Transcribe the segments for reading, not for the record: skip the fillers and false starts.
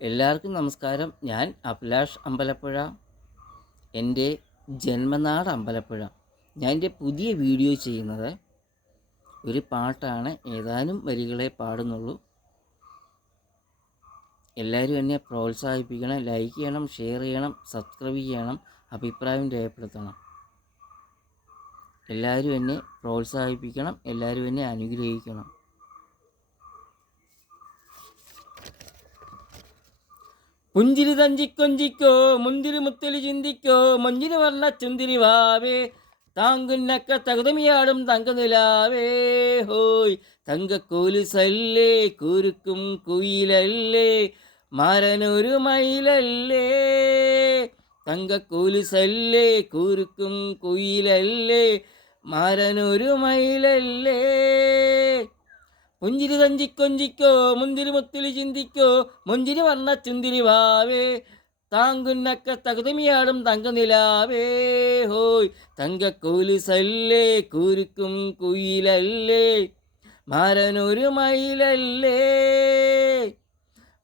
എല്ലാവർക്കും നമസ്കാരം. ഞാൻ അഭിലാഷ് അമ്പലപ്പുഴ. എൻ്റെ ജന്മനാട് അമ്പലപ്പുഴ. ഞാൻ എൻ്റെ പുതിയ വീഡിയോ ചെയ്യുന്നത് ഒരു പാട്ടാണ്. ഏതാനും വരികളെ പാടുന്നുള്ളൂ. എല്ലാവരും എന്നെ പ്രോത്സാഹിപ്പിക്കണം. ലൈക്ക് ചെയ്യണം, ഷെയർ ചെയ്യണം, സബ്സ്ക്രൈബ് ചെയ്യണം, അഭിപ്രായം രേഖപ്പെടുത്തണം. എല്ലാവരും എന്നെ പ്രോത്സാഹിപ്പിക്കണം, എല്ലാവരും എന്നെ അനുഗ്രഹിക്കണം. പുഞ്ചിരി തഞ്ചിക്കൊഞ്ചിക്കോ, മുന്തിരി മുത്തലി ചിന്തിക്കോ, മൊഞ്ചിരി വർണ്ണ ചുന്തിരി വാവേ, താങ്കുന്നക്ക തകുതമിയാടും തങ്കനിലാവേ ഹോയ്. തങ്കക്കോലുസല്ലേ, കുരുക്കും കുയിലല്ലേ, മാരനൊരു മയിലല്ലേ. തങ്കക്കോലുസല്ലേ, കുരുക്കും കുയിലല്ലേ, മാരനൊരു മയിലല്ലേ. പുഞ്ചിരി തഞ്ചിക്കൊഞ്ചിക്കോ, മുന്തിരി മുത്തിലി ചിന്തിക്കോ, മൊഞ്ചിരി വർണ്ണ ചുന്തിരി വാവേ, താങ്കുന്നക്ക തകുതമിയാടും തങ്കനിലാവേ ഹോയ്. തങ്കക്കോലുസല്ലേ, കുരുക്കും കുയിലല്ലേ, മാരനൊരു മയിലല്ലേ,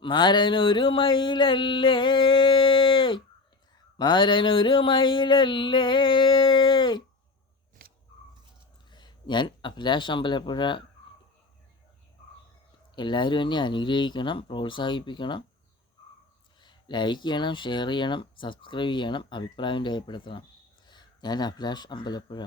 മാരനൊരു മയിലല്ലേ, മാരനൊരു മയിലല്ലേ. ഞാൻ അഭിലാഷ് അമ്പലപ്പുഴ. എല്ലാവരും എന്നെ അനുഗ്രഹിക്കണം, പ്രോത്സാഹിപ്പിക്കണം. ലൈക്ക് ചെയ്യണം, ഷെയർ ചെയ്യണം, സബ്സ്ക്രൈബ് ചെയ്യണം, അഭിപ്രായം രേഖപ്പെടുത്തണം. ഞാൻ അഭിലാഷ് അമ്പലപ്പുഴ.